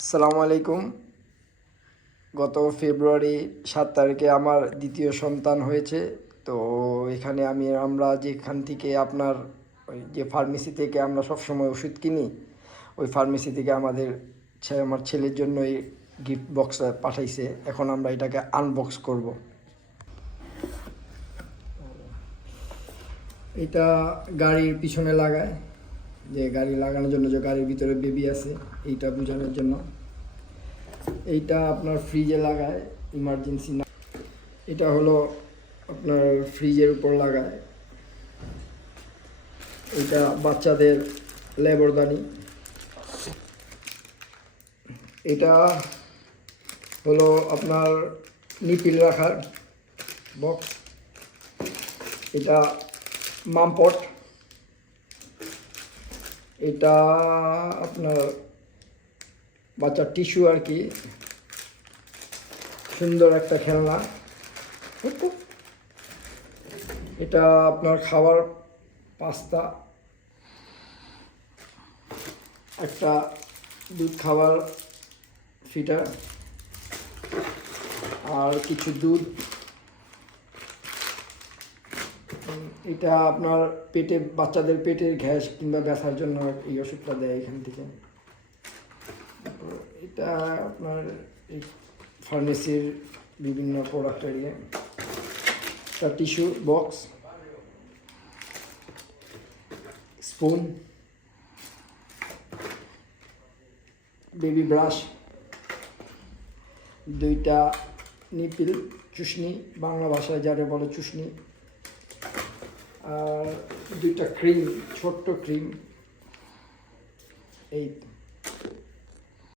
আসসালামু আলাইকুম। গত ফেব্রুয়ারি 7 তারিখে আমার দ্বিতীয় সন্তান হয়েছে। তো এখানে আমরা যেখান থেকে আপনার ওই যে ফার্মেসি থেকে আমরা সবসময় ওষুধ কিনি, ওই ফার্মেসি থেকে আমার ছেলের জন্য এই গিফট বক্সটা পাঠাইছে। এখন আমরা এটাকে আনবক্স করব। এটা গাড়ির পিছনে লাগায়, যে গাড়ি লাগানোর জন্য, যে গাড়ির ভিতরে বেবি আছে এইটা বোঝানোর জন্য। এইটা আপনার ফ্রিজে লাগায়, ইমার্জেন্সি না। এটা হলো আপনার ফ্রিজের উপর লাগায়। এটা বাচ্চাদের লেবরদানি। এটা হলো আপনার নিপিল রাখার বক্স। এটা মামপট। এটা আপনার বাচ্চার টিস্যু আর কি, সুন্দর একটা খেলনা। এটা আপনার খাবার পাস্তা, একটা দুধ খাবার ফিটার, আর কিছু দুধ। এটা আপনার বাচ্চাদের পেটের গ্যাস কিংবা ব্যথার জন্য এই ওষুধটা দেয় এখান থেকে। এটা আপনার এই ফার্মেসির বিভিন্ন প্রোডাক্টের একটা tissue box, spoon, baby brush, দুইটা নিপিল, চুষনি, বাংলা ভাষায় যারা বলে চুষনি, আর দুইটা ক্রিম, ছোট্ট ক্রিম। এই